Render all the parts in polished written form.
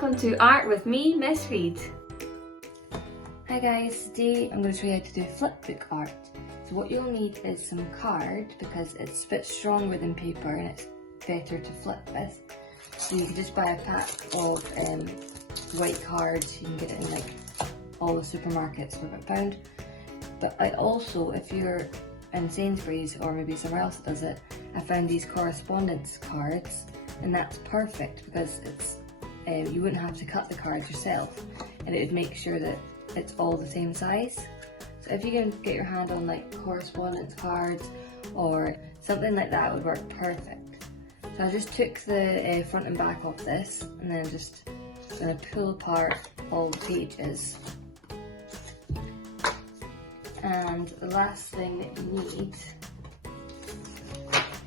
welcome to Art with me, Miss Reid. Hi guys, today I'm going to show you how to do flipbook art. So what you'll need is some card because it's a bit stronger than paper and it's better to flip with. So you can just buy a pack of white cards. You can get it in like all the supermarkets for about £1. But I also, if you're in Sainsbury's or maybe somewhere else that does it, I found these correspondence cards, and that's perfect because it's you wouldn't have to cut the cards yourself, and it would make sure that it's all the same size. So if you can get your hand on like correspondence cards or something like that, would work perfect. So I just took the front and back of this, and then just going to pull apart all the pages. And the last thing that you need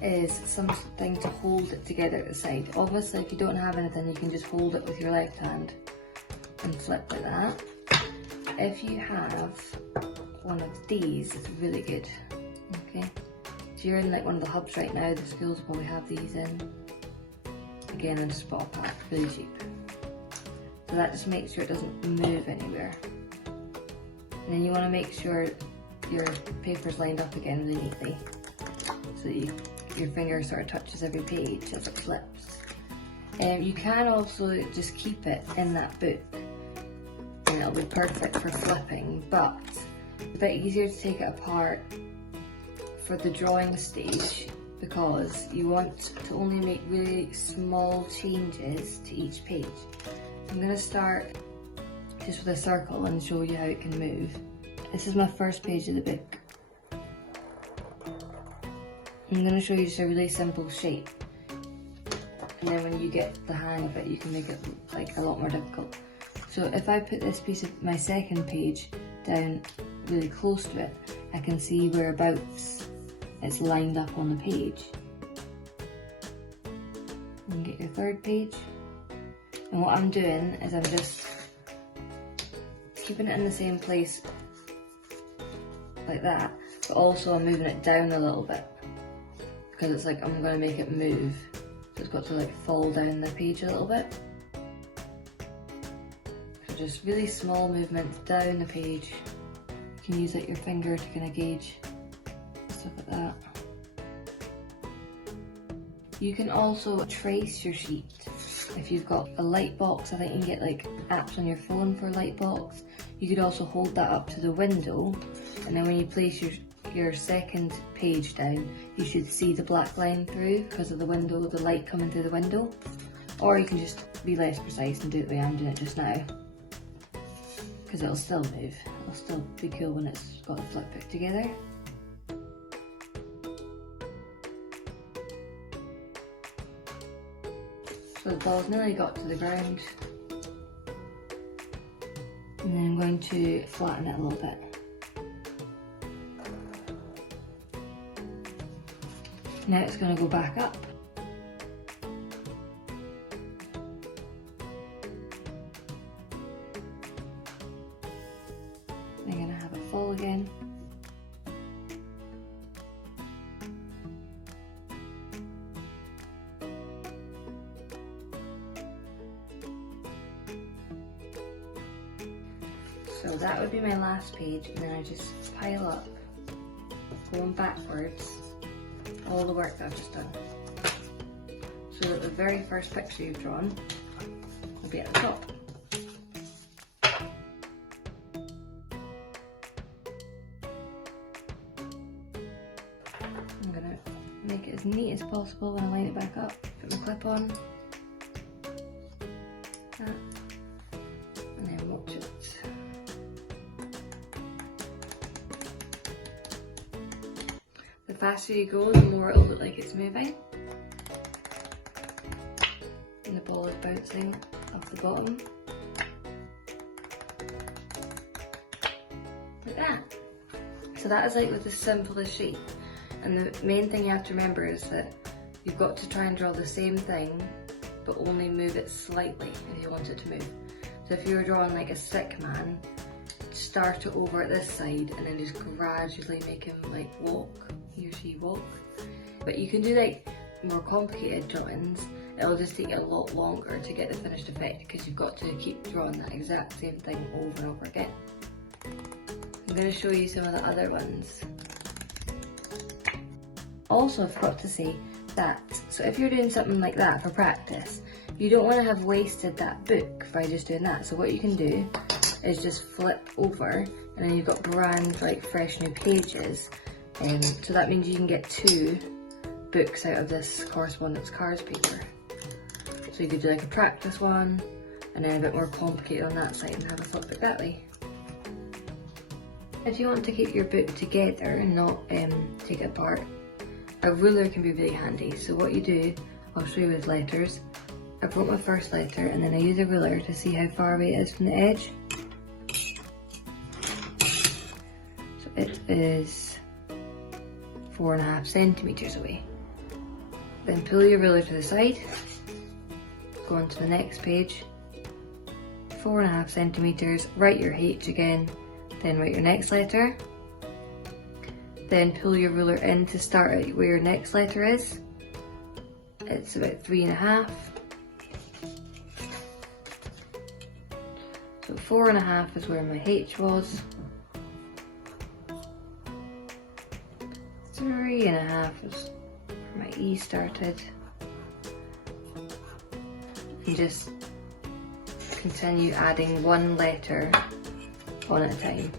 is something to hold it together at the side. Obviously, if you don't have anything, you can just hold it with your left hand and flip like that. If you have one of these, it's really good. Okay, so you're in like one of the hubs right now, the schools will probably have these in. Again, I just bought a pack, really cheap. So that just makes sure it doesn't move anywhere. And then you want to make sure your paper's lined up again really neatly, so that your finger sort of touches every page as it flips. You can also just keep it in that book and it'll be perfect for flipping, but it's a bit easier to take it apart for the drawing stage because you want to only make really small changes to each page. I'm going to start just with a circle and show you how it can move. This is my first page of the book. I'm going to show you just a really simple shape, and then when you get the hang of it you can make it like a lot more difficult. So if I put this piece of my second page down really close to it, I can see whereabouts it's lined up on the page. You can get your third page, and what I'm doing is I'm just keeping it in the same place like that, but also I'm moving it down a little bit because it's like I'm going to make it move, so it's got to like fall down the page a little bit. So just really small movements down the page. You can use like your finger to kind of gauge stuff like that. You can also trace your sheet. If you've got a light box, I think you can get like apps on your phone for light box. You could also hold that up to the window, and then when you place your second page down, you should see the black line through because of the window, the light coming through the window. Or you can just be less precise and do it the way I'm doing it just now, because it'll still move. It'll still be cool when it's got the flip book together. So the ball's nearly got to the ground, and then I'm going to flatten it a little bit. Now it's going to go back up. I'm going to have it fall again. So that would be my last page, and then I just pile up, going backwards, all the work that I've just done. So that the very first picture you've drawn will be at the top. I'm going to make it as neat as possible when I line it back up. Put my clip on. That. And then watch it. The faster you go, the more it'll look like it's moving. And the ball is bouncing off the bottom. Like that. So that is like with the simplest shape. And the main thing you have to remember is that you've got to try and draw the same thing, but only move it slightly if you want it to move. So if you were drawing like a sick man, start it over at this side and then just gradually make him like walk. He or she walk. But you can do like more complicated drawings it'll just take you a lot longer to get the finished effect because you've got to keep drawing that exact same thing over and over again. I'm going to show you some of the other ones. Also, I forgot to say that, so if you're doing something like that for practice, you don't want to have wasted that book by just doing that. So what you can do is just flip over, and then you've got brand like fresh new pages. So that means you can get 2 books out of this correspondence cards paper. So you could do like a practice one, and then a bit more complicated on that side and have a flip book that way. If you want to keep your book together and not take it apart, a ruler can be really handy. So what you do, I'll show you with letters. I wrote my first letter and then I use a ruler to see how far away it is from the edge. So it is 4.5 centimetres away. Then pull your ruler to the side, go on to the next page, 4.5 centimetres, write your H again, then write your next letter. Then pull your ruler in to start at where your next letter is. It's about 3.5. So 4.5 is where my H was. 3.5 is where my E started. And just continue adding one letter on at a time.